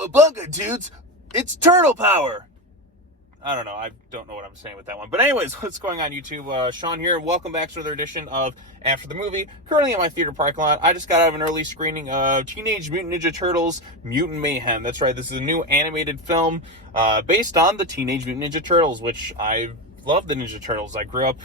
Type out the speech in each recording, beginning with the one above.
Cowabunga, dudes! It's turtle power! I don't know. I don't know what I'm saying with that one. But anyways, what's going on, YouTube? Sean here. Welcome back to another edition of After the Movie. Currently in my theater parking lot. I just got out of an early screening of Teenage Mutant Ninja Turtles, Mutant Mayhem. That's right. This is a new animated film based on the Teenage Mutant Ninja Turtles, which I love the Ninja Turtles. I grew up,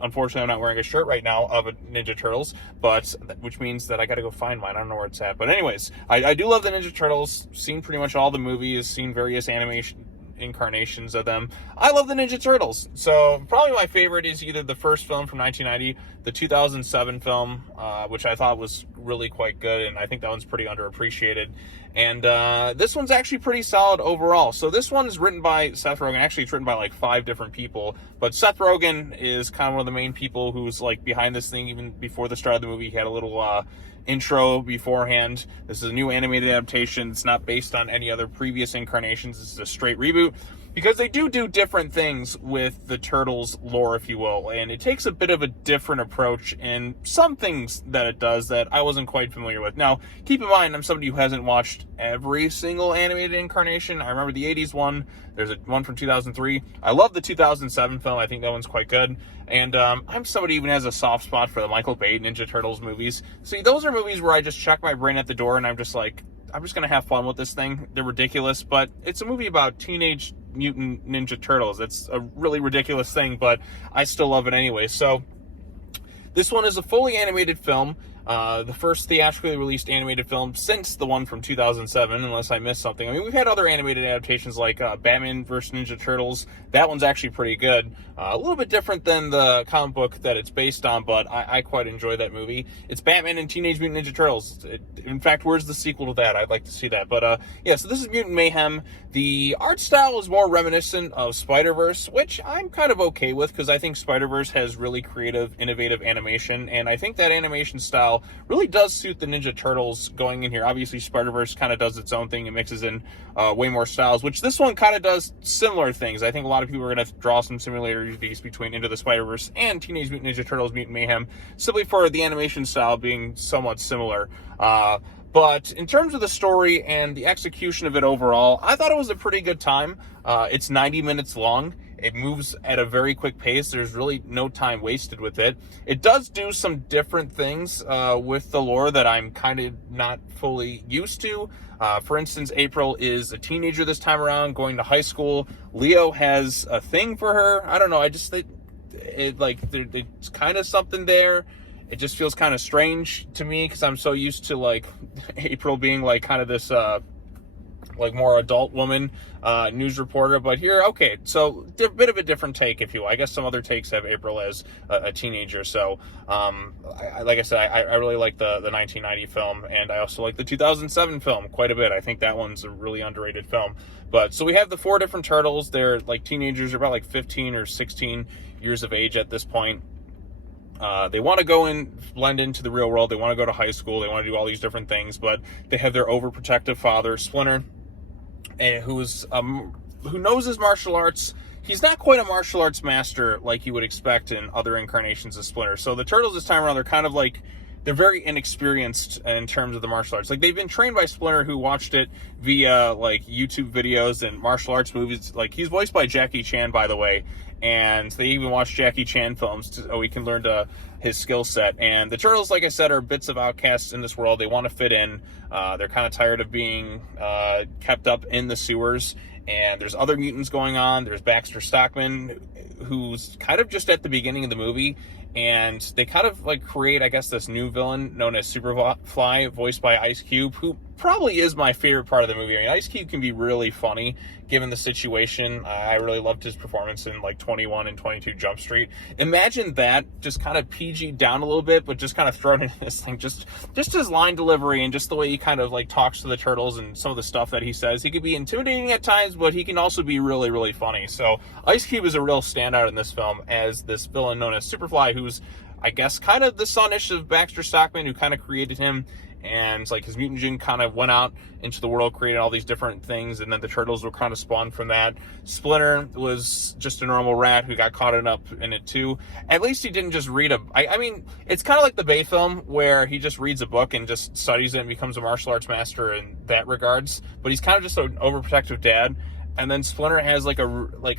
unfortunately I'm not wearing a shirt right now of a Ninja Turtles, but which means that I gotta go find mine. I don't know where it's at. But anyways, I do love the Ninja Turtles. Seen pretty much all the movies, seen various animation incarnations of them. I love the Ninja Turtles. So probably my favorite is either the first film from 1990, the 2007 film, which I thought was really quite good, and I think that one's pretty underappreciated. And this one's actually pretty solid overall. So this one's written by Seth Rogen. Actually, it's written by like 5 different people, but Seth Rogen is kind of one of the main people who's like behind this thing. Even before the start of the movie, he had a little intro beforehand. This is a new animated adaptation. It's not based on any other previous incarnations. This is a straight reboot, because they do different things with the Turtles lore, if you will, and it takes a bit of a different approach in some things that it does that I wasn't quite familiar with. Now, keep in mind, I'm somebody who hasn't watched every single animated incarnation. I remember the 80s one. There's one from 2003. I love the 2007 film. I think that one's quite good. And I'm somebody who even has a soft spot for the Michael Bay Ninja Turtles movies. See, those are movies where I just check my brain at the door and I'm just like, I'm just going to have fun with this thing. They're ridiculous, but it's a movie about Teenage Mutant Ninja Turtles. It's a really ridiculous thing, but I still love it anyway. So this one is a fully animated film. The first theatrically released animated film since the one from 2007, unless I missed something. I mean, we've had other animated adaptations like Batman vs. Ninja Turtles. That one's actually pretty good. A little bit different than the comic book that it's based on, but I quite enjoy that movie. It's Batman and Teenage Mutant Ninja Turtles. In fact, where's the sequel to that? I'd like to see that. But yeah, so this is Mutant Mayhem. The art style is more reminiscent of Spider-Verse, which I'm kind of okay with, because I think Spider-Verse has really creative, innovative animation, and I think that animation style really does suit the Ninja Turtles going in here. Obviously, Spider-Verse kind of does its own thing and mixes in way more styles, which this one kind of does similar things. I think a lot of people are going to draw some similarities between Into the Spider-Verse and Teenage Mutant Ninja Turtles Mutant Mayhem, simply for the animation style being somewhat similar. But in terms of the story and the execution of it overall, I thought it was a pretty good time. It's 90 minutes long. It moves at a very quick pace. There's really no time wasted with it. It does do some different things with the lore that I'm kind of not fully used to. For instance, April is a teenager this time around, going to high school. Leo has a thing for her. I don't know. I just think it's kind of something there. It just feels kind of strange to me, because I'm so used to like April being like kind of this like more adult woman news reporter. But here, okay, so a bit of a different take, if you will. I guess some other takes have April as a teenager. So like I said, I really like the 1990 film, and I also like the 2007 film quite a bit. I think that one's a really underrated film. But so we have the 4 different turtles. They're like teenagers. They're about like 15 or 16 years of age at this point. They want to go and blend into the real world. They want to go to high school. They want to do all these different things, but they have their overprotective father, Splinter, and who knows his martial arts. He's not quite a martial arts master like you would expect in other incarnations of Splinter. So the Turtles this time around, they're kind of like, they're very inexperienced in terms of the martial arts. Like, they've been trained by Splinter, who watched it via like YouTube videos and martial arts movies. Like, he's voiced by Jackie Chan, by the way, and they even watch Jackie Chan films so he can learn his skill set. And the Turtles, like I said, are bits of outcasts in this world. They want to fit in. They're kind of tired of being kept up in the sewers. And there's other mutants going on. There's Baxter Stockman, who's kind of just at the beginning of the movie. And they kind of like create, I guess, this new villain known as Superfly, voiced by Ice Cube, who probably is my favorite part of the movie. I mean, Ice Cube can be really funny given the situation. I really loved his performance in like 21 and 22 Jump Street. Imagine that just kind of PG down a little bit, but just kind of thrown into this thing. Just his line delivery and just the way he kind of like talks to the Turtles and some of the stuff that he says. He could be intimidating at times, but he can also be really, really funny. So Ice Cube is a real standout in this film as this villain known as Superfly, who's, I guess, kind of the son-ish of Baxter Stockman, who kind of created him. and like his mutant gene kind of went out into the world, created all these different things, and then the turtles were kind of spawned from that. Splinter was just a normal rat who got caught up in it too. At least he didn't just read I mean, it's kind of like the Bay film where he just reads a book and just studies it and becomes a martial arts master in that regards, but he's kind of just an overprotective dad. And then Splinter has like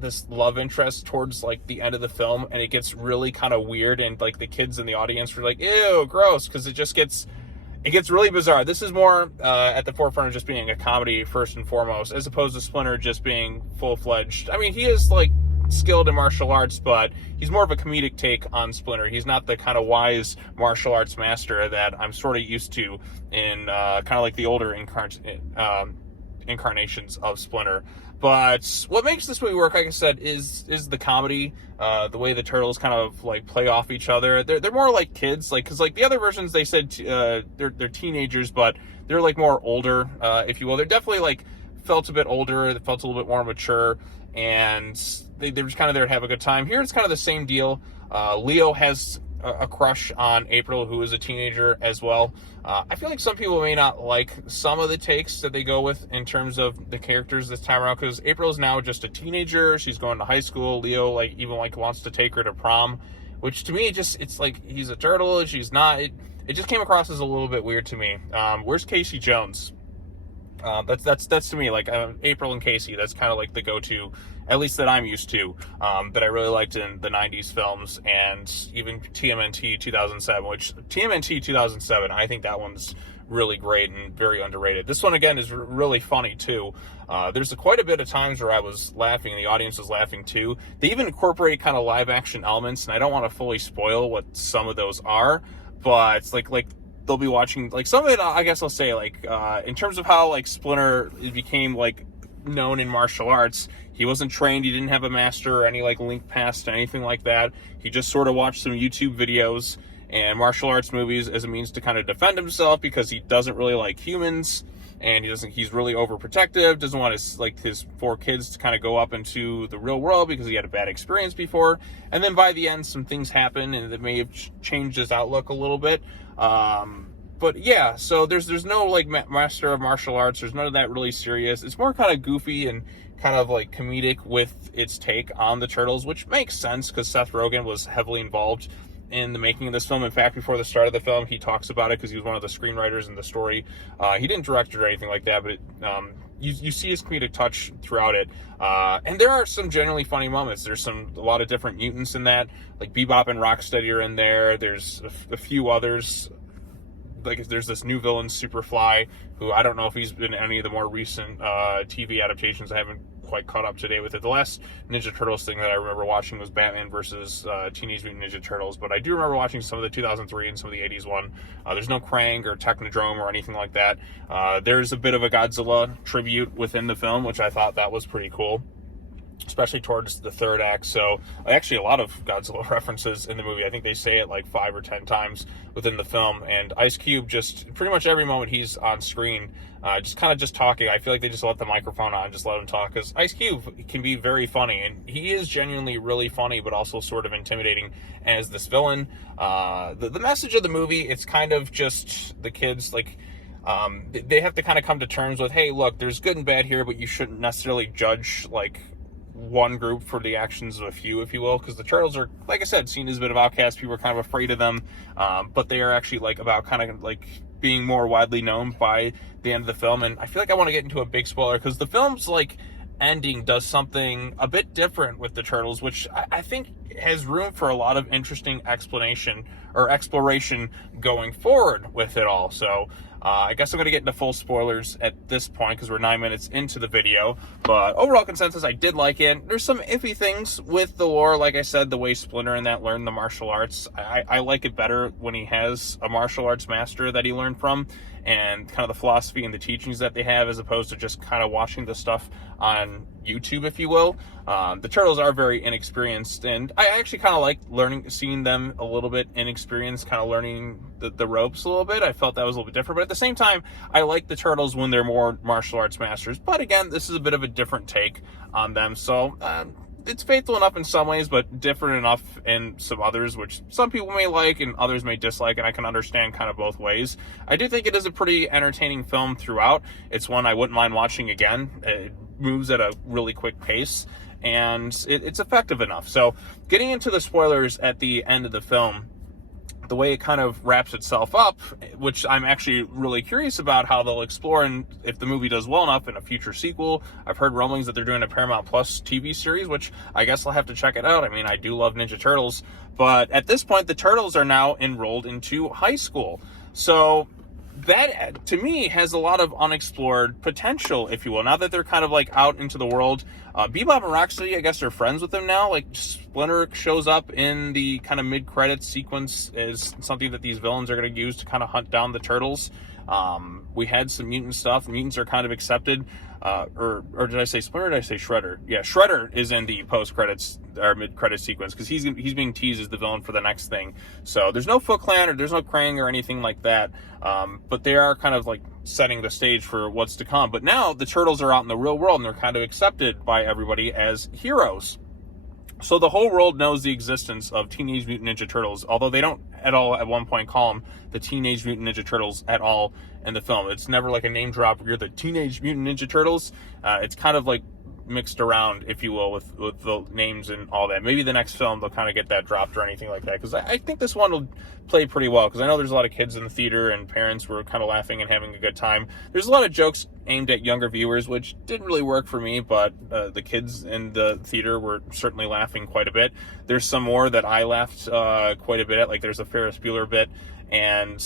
this love interest towards like the end of the film, and it gets really kind of weird, and like the kids in the audience were like, ew, gross, because it gets really bizarre. This is more at the forefront of just being a comedy first and foremost, as opposed to Splinter just being full-fledged. I mean, he is like skilled in martial arts, but he's more of a comedic take on Splinter. He's not the kind of wise martial arts master that I'm sort of used to in kind of like the older incarnations of Splinter. But what makes this movie work, like I said, is the comedy, the way the turtles kind of like play off each other. They're more like kids, like, because like the other versions they said they're teenagers, but they're like more older, if you will. They're definitely like felt a bit older. They felt a little bit more mature, and they're just kind of there to have a good time. Here it's kind of the same deal. Leo has a crush on April, who is a teenager as well. I feel like some people may not like some of the takes that they go with in terms of the characters this time around, because April is now just a teenager. She's going to high school. Leo even wants to take her to prom, which to me it's like he's a turtle, she's not. It just came across as a little bit weird to me. Where's Casey Jones? That's to me like April and Casey. That's kind of like the go-to, at least that I'm used to, that I really liked in the 90s films, and even TMNT 2007, which TMNT 2007, I think that one's really great and very underrated. This one, again, is really funny, too. There's quite a bit of times where I was laughing, and the audience was laughing, too. They even incorporate kind of live-action elements, and I don't want to fully spoil what some of those are, but it's like they'll be watching, like, some of it, I guess I'll say, like, in terms of how, like, Splinter became, like, known in martial arts, he wasn't trained, he didn't have a master or any, like, link past anything like that. He just sort of watched some YouTube videos and martial arts movies as a means to kind of defend himself, because he doesn't really like humans, and he's really overprotective, doesn't want his 4 kids to kind of go up into the real world because he had a bad experience before. And then by the end, some things happen, and that may have changed his outlook a little bit. But yeah, so there's no like master of martial arts. There's none of that really serious. It's more kind of goofy and kind of like comedic with its take on the turtles, which makes sense because Seth Rogen was heavily involved in the making of this film. In fact, before the start of the film, he talks about it because he was one of the screenwriters in the story. He didn't direct it or anything like that, but you see his comedic touch throughout it. And there are some genuinely funny moments. There's a lot of different mutants in that, like Bebop and Rocksteady are in there. There's a few others. Like there's this new villain, Superfly, who I don't know if he's been in any of the more recent TV adaptations. I haven't quite caught up to date with it. The last Ninja Turtles thing that I remember watching was Batman versus Teenage Mutant Ninja Turtles, but I do remember watching some of the 2003 and some of the 80s one. There's no Krang or Technodrome or anything like that. There's a bit of a Godzilla tribute within the film, which I thought that was pretty cool, especially towards the third act. So actually a lot of Godzilla references in the movie. I think they say it like 5 or 10 times within the film. And Ice Cube, just pretty much every moment he's on screen, just talking. I feel like they just let the microphone on, just let him talk, because Ice Cube can be very funny, and he is genuinely really funny, but also sort of intimidating as this villain. The message of the movie, it's kind of just the kids, like, they have to kind of come to terms with, hey, look, there's good and bad here, but you shouldn't necessarily judge, like, one group for the actions of a few, if you will, because the turtles are, like I said, seen as a bit of outcasts. People are kind of afraid of them, but they are actually like about kind of like being more widely known by the end of the film. And I feel like I want to get into a big spoiler, because the film's like ending does something a bit different with the turtles, which I think has room for a lot of interesting explanation or exploration going forward with it all. So I guess I'm going to get into full spoilers at this point because we're 9 minutes into the video. But overall consensus, I did like it. There's some iffy things with the lore. Like I said, the way Splinter and that learned the martial arts, I like it better when he has a martial arts master that he learned from, and kind of the philosophy and the teachings that they have, as opposed to just kind of watching the stuff on YouTube, if you will. The turtles are very inexperienced, and I actually kind of like seeing them a little bit inexperienced, kind of learning the ropes a little bit. I felt that was a little bit different, but at the same time, I like the turtles when they're more martial arts masters. But again, this is a bit of a different take on them, so it's faithful enough in some ways, but different enough in some others, which some people may like and others may dislike, and I can understand kind of both ways. I do think it is a pretty entertaining film throughout. It's one I wouldn't mind watching again. It moves at a really quick pace, and it's effective enough. So getting into the spoilers at the end of the film, the way it kind of wraps itself up, which I'm actually really curious about how they'll explore, and if the movie does well enough in a future sequel. I've heard rumblings that they're doing a Paramount Plus TV series, which I guess I'll have to check it out. I mean, I do love Ninja Turtles, but at this point, the Turtles are now enrolled into high school. So that, to me, has a lot of unexplored potential, if you will, now that they're kind of like out into the world. Bebop and Rocksteady, I guess, are friends with them now. Like, Splinter shows up in the kind of mid-credits sequence as something that these villains are going to use to kind of hunt down the Turtles. We had some mutant stuff. Mutants are kind of accepted. Or did I say Splinter, or did I say Shredder? Yeah, Shredder is in the post-credits or mid-credit sequence because he's being teased as the villain for the next thing. So there's no Foot Clan or there's no Krang or anything like that. But they are kind of like setting the stage for what's to come. But now the Turtles are out in the real world and they're kind of accepted by everybody as heroes. So the whole world knows the existence of Teenage Mutant Ninja Turtles, although they don't at all at one point call them the Teenage Mutant Ninja Turtles at all in the film. It's never like a name drop, you're the Teenage Mutant Ninja Turtles. It's kind of like mixed around, if you will, with the names and all that. Maybe the next film they'll kind of get that dropped or anything like that, because I think this one will play pretty well, because I know there's a lot of kids in the theater and parents were kind of laughing and having a good time. There's a lot of jokes aimed at younger viewers, which didn't really work for me, but the kids in the theater were certainly laughing quite a bit. There's some more that I laughed quite a bit at, like there's a Ferris Bueller bit, and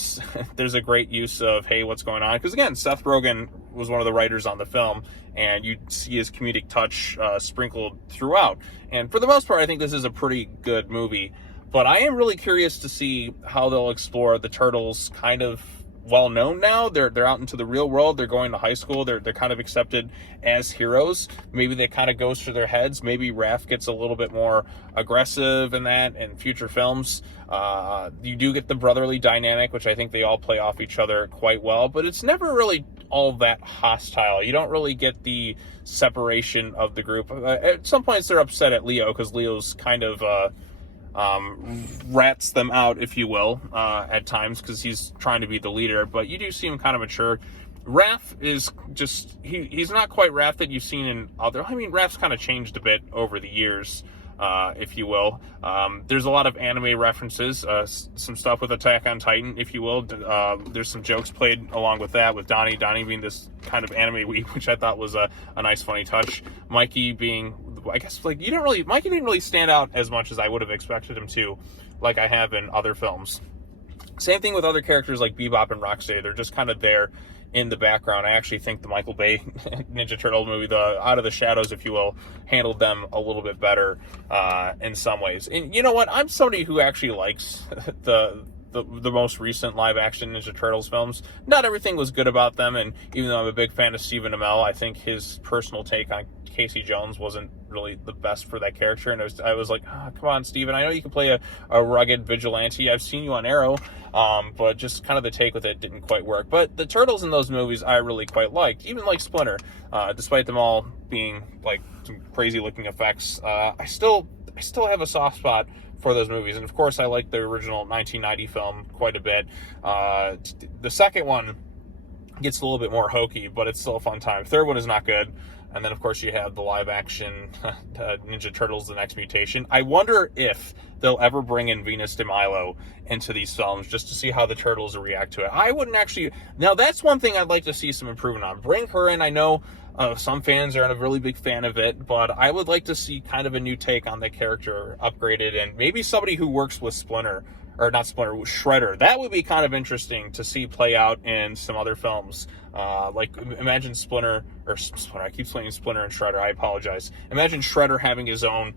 there's a great use of, hey, what's going on? Because again, Seth Rogen was one of the writers on the film, and you see his comedic touch sprinkled throughout. And for the most part, I think this is a pretty good movie. But I am really curious to see how they'll explore the Turtles kind of well known now. They're out into the real world. They're going to high school. They're kind of accepted as heroes. Maybe that kind of goes through their heads. Maybe Raph gets a little bit more aggressive in that in future films. You do get the brotherly dynamic, which I think they all play off each other quite well, but it's never really all that hostile. You don't really get the separation of the group. At some points they're upset at Leo because Leo's kind of rats them out, if you will, at times, because he's trying to be the leader, but you do see him kind of mature. Raph is just, he's not quite Raph that you've seen in other, I mean, Raph's kind of changed a bit over the years, if you will. There's a lot of anime references, some stuff with Attack on Titan, if you will. There's some jokes played along with that, with Donnie being this kind of anime weeb, which I thought was a nice, funny touch. Mikey being, I guess, like, Mikey didn't really stand out as much as I would have expected him to, like I have in other films. Same thing with other characters like Bebop and Rocksteady. They're just kind of there in the background. I actually think the Michael Bay Ninja Turtle movie, the Out of the Shadows, if you will, handled them a little bit better in some ways. And you know what? I'm somebody who actually likes the most recent live-action Ninja Turtles films. Not everything was good about them, and even though I'm a big fan of Stephen Amell, I think his personal take on Casey Jones wasn't really the best for that character, and I was like, oh, come on, Stephen, I know you can play a rugged vigilante. I've seen you on Arrow, but just kind of the take with it didn't quite work. But the Turtles in those movies I really quite liked, even like Splinter, despite them all being like some crazy-looking effects. I still have a soft spot for those movies, and of course I like the original 1990 film quite a bit. The second one gets a little bit more hokey, but it's still a fun time. Third one is not good. And then, of course, you have the live-action Ninja Turtles: The Next Mutation. I wonder if they'll ever bring in Venus de Milo into these films just to see how the Turtles will react to it. I wouldn't actually... Now, that's one thing I'd like to see some improvement on. Bring her in. I know some fans aren't a really big fan of it, but I would like to see kind of a new take on the character, upgraded, and maybe somebody who works with Splinter, or not Splinter, Shredder. That would be kind of interesting to see play out in some other films. Like, imagine Splinter, I keep saying Splinter and Shredder, I apologize. Imagine Shredder having his own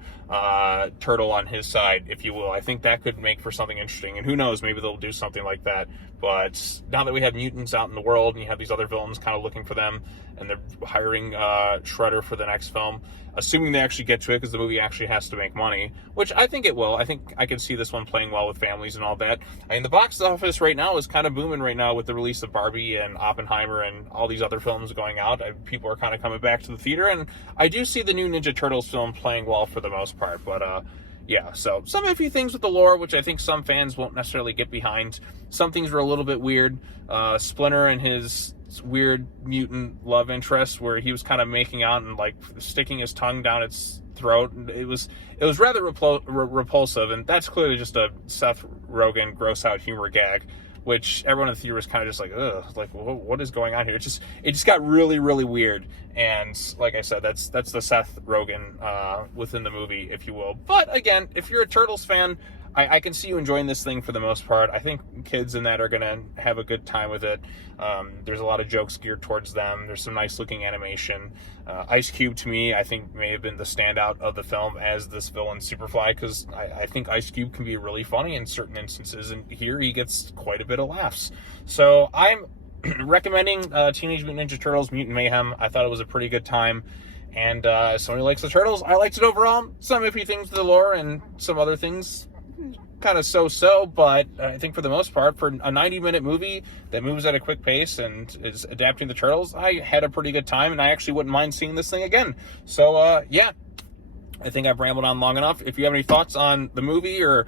turtle on his side, if you will. I think that could make for something interesting, and who knows, maybe they'll do something like that. But now that we have mutants out in the world, and you have these other villains kind of looking for them, and they're hiring Shredder for the next film, assuming they actually get to it, because the movie actually has to make money, which I think it will. I think I can see this one playing well with families and all that. I mean, the box office right now is kind of booming right now with the release of Barbie and Oppenheimer Splinter and all these other films going out, people are kind of coming back to the theater, and I do see the new Ninja Turtles film playing well for the most part, but yeah, so some iffy things with the lore, which I think some fans won't necessarily get behind. Some things were a little bit weird. Splinter and his weird mutant love interest, where he was kind of making out and like sticking his tongue down its throat. It was rather repulsive, and that's clearly just a Seth Rogen gross out humor gag, which everyone in the theater was kind of just like, ugh, like what is going on here? It just got really, really weird. And like I said, that's the Seth Rogen within the movie, if you will. But again, if you're a Turtles fan, I can see you enjoying this thing for the most part. I think kids in that are going to have a good time with it. There's a lot of jokes geared towards them. There's some nice looking animation. Ice Cube, to me, I think may have been the standout of the film as this villain Superfly, because I think Ice Cube can be really funny in certain instances, and here he gets quite a bit of laughs. So I'm recommending Teenage Mutant Ninja Turtles Mutant Mayhem. I thought it was a pretty good time. And if somebody likes the Turtles, I liked it overall. Some iffy things to the lore and some other things kind of so-so, but I think for the most part, for a 90-minute movie that moves at a quick pace and is adapting the Turtles, I had a pretty good time, and I actually wouldn't mind seeing this thing again. So, yeah, I think I've rambled on long enough. If you have any thoughts on the movie or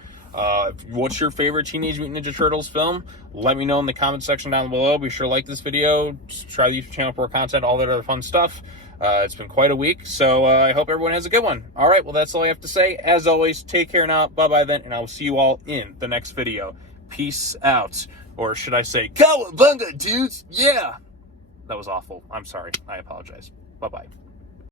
what's your favorite Teenage Mutant Ninja Turtles film, let me know in the comment section down below. Be sure to like this video, subscribe to the YouTube channel for more content, all that other fun stuff. It's been quite a week, so I hope everyone has a good one. All right, well, that's all I have to say. As always, take care now. Bye-bye then, and I will see you all in the next video. Peace out. Or should I say, Cowabunga, dudes? Yeah! That was awful. I'm sorry. I apologize. Bye-bye.